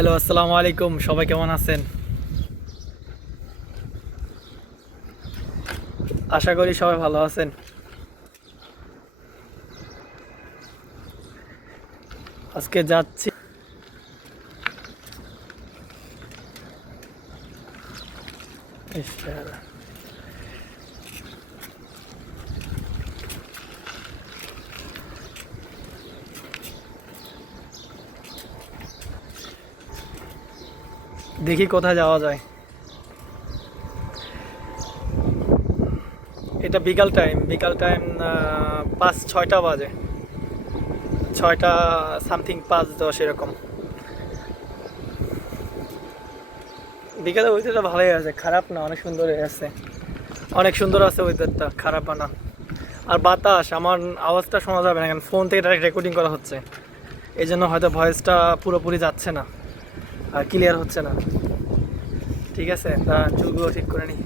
Hello, আসসালামু আলাইকুম। সবাই কেমন আছেন? আশা করি সবাই ভালো আছেন। আজকে যাচ্ছি। ইস, দেখি কোথায় যাওয়া যায়। এটা বিকাল টাইম 5-6টা বাজে। 6টা সামথিং, 5-10 এরকম। বিকালে ওয়েদারটা ভালোই আছে, খারাপ না, অনেক সুন্দর আছে। অনেক সুন্দর আছে ওয়েদারটা, খারাপ না। আর বাতাস, আমার আওয়াজটা শোনা যাবে না, কারণ ফোন থেকে ডাইরেক্ট রেকর্ডিং করা হচ্ছে। এই জন্য হয়তো ভয়েসটা পুরোপুরি যাচ্ছে না আর ক্লিয়ার হচ্ছে না। ঠিক আছে, তা চুলগুলো ঠিক করে নিই।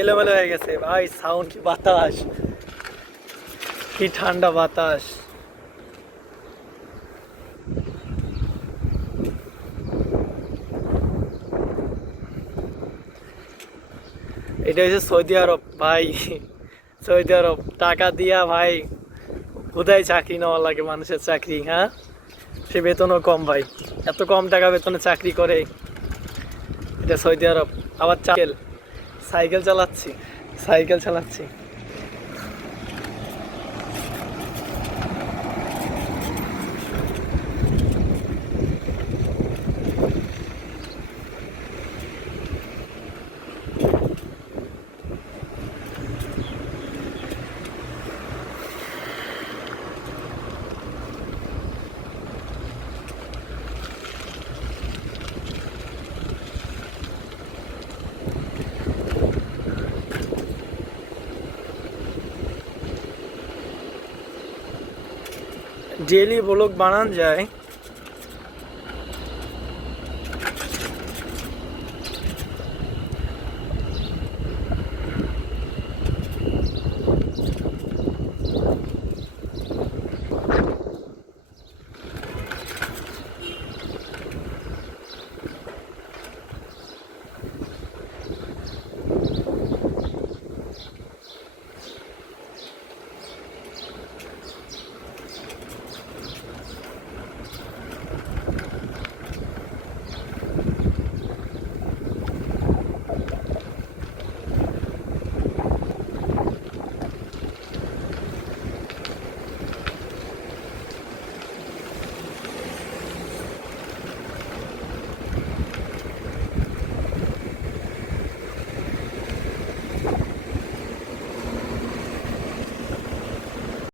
এলোমেলো হয়ে গেছে ভাই, সাউন্ড কি বাতাস, কি ঠান্ডা বাতাস। এটা হচ্ছে সৌদি আরব ভাই। সৌদি আরব টাকা দিয়া ভাই কোথায় চাকরি নেওয়া লাগে মানুষের চাকরি, হ্যাঁ? সে বেতনও কম ভাই, এত কম টাকা বেতনে চাকরি করে। এটা সৌদি আরব। আবার সাইকেল চালাচ্ছি, সাইকেল চালাচ্ছি। ডেইলি ব্লগ বানান যায়,